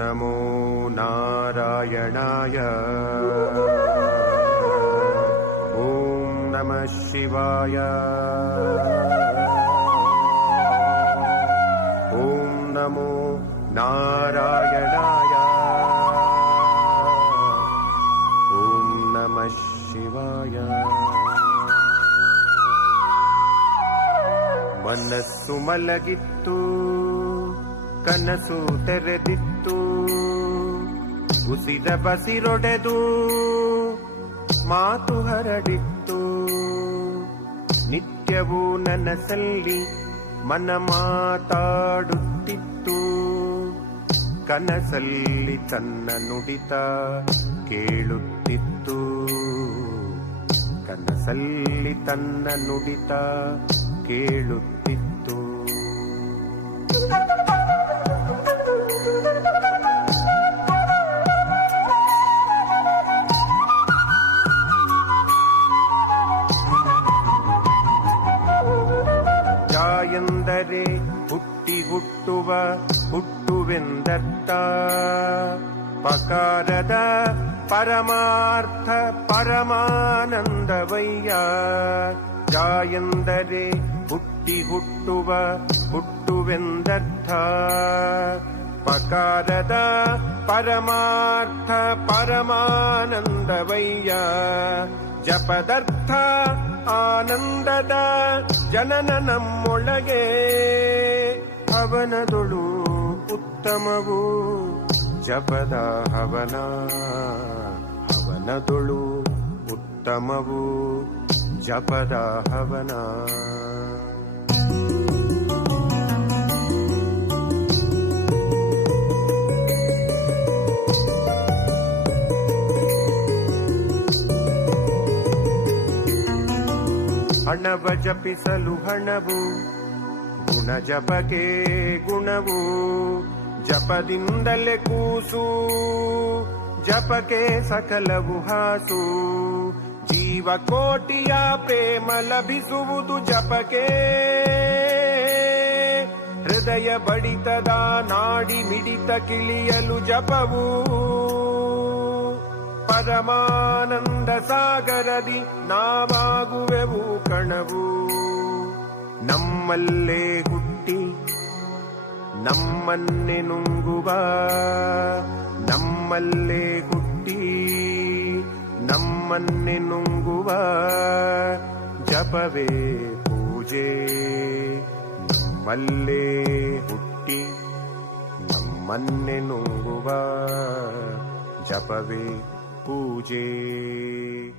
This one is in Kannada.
नमो नारायणाय। ॐ नमः शिवाय। ॐ नमो नारायणाय। ॐ नमः शिवाय। मनस्सु मलगितु ಕನಸು ತೆರೆದಿತ್ತು. ಉಸಿದ ಬಸಿರೊಡೆದು ಮಾತು ಹರಡಿತ್ತು. ನಿತ್ಯವೂ ನನಸಲ್ಲಿ ಮನ ಮಾತಾಡುತ್ತಿತ್ತು. ಕನಸಲ್ಲಿ ತನ್ನ ನುಡಿತ ಕೇಳುತ್ತಿತ್ತು. ಕನಸಲ್ಲಿ ತನ್ನ ನುಡಿತ ಕೇಳುತ್ತಿತ್ತು. ಹುಟ್ಟಿ ಹುಟ್ಟುವ ಹುಟ್ಟುವೆಂದರ್ಥ. ಪಕಾರದ ಪರಮಾರ್ಥ ಪರಮಾನಂದವಯ್ಯ. ಜಾಯಂದರೆ ಹುಟ್ಟಿ ಹುಟ್ಟುವ ಹುಟ್ಟುವೆಂದರ್ಥ. ಪಕಾರದ ಪರಮಾರ್ಥ ಪರಮಾನಂದವಯ್ಯ. ಜಪದರ್ಥ ಆನಂದದ ಜನನ ನಮ್ಮೊಳಗೆ. ಹವನದೊಳು ಉತ್ತಮವು ಜಪದ ಹವನ. ಹವನದೊಳು ಉತ್ತಮವು ಜಪದ ಹವನ. ಹಣವ ಜಪಿಸಲು ಹಣವು, ಗುಣ ಜಪಕ್ಕೆ ಗುಣವು. ಜಪದಿಂದಲೇ ಕೂಸು, ಜಪಕ್ಕೆ ಸಕಲವು ಹಾಸು. ಜೀವಕೋಟಿಯ ಪ್ರೇಮ ಲಭಿಸುವುದು ಜಪಕ್ಕೆ. ಹೃದಯ ಬಡಿತದ ನಾಡಿ ಮಿಡಿತ ಕಿಳಿಯಲು ಜಪವು. ಪರಮಾನಂದ ಸಾಗರದಿ ನಾವಾಗುವೆವು ಕಣವು. ನಮ್ಮಲ್ಲೇ ಹುಟ್ಟಿ, ನಮ್ಮನ್ನೆ ನುಂಗುವ. ನಮ್ಮಲ್ಲೇ ಹುಟ್ಟಿ, ನಮ್ಮನ್ನೆ ನುಂಗುವ. ಜಪವೇ ಪೂಜೆ, ನಮ್ಮಲ್ಲೇ ಹುಟ್ಟಿ, ನಮ್ಮನ್ನೆ ನುಂಗುವ. ಜಪವೇ पूजे।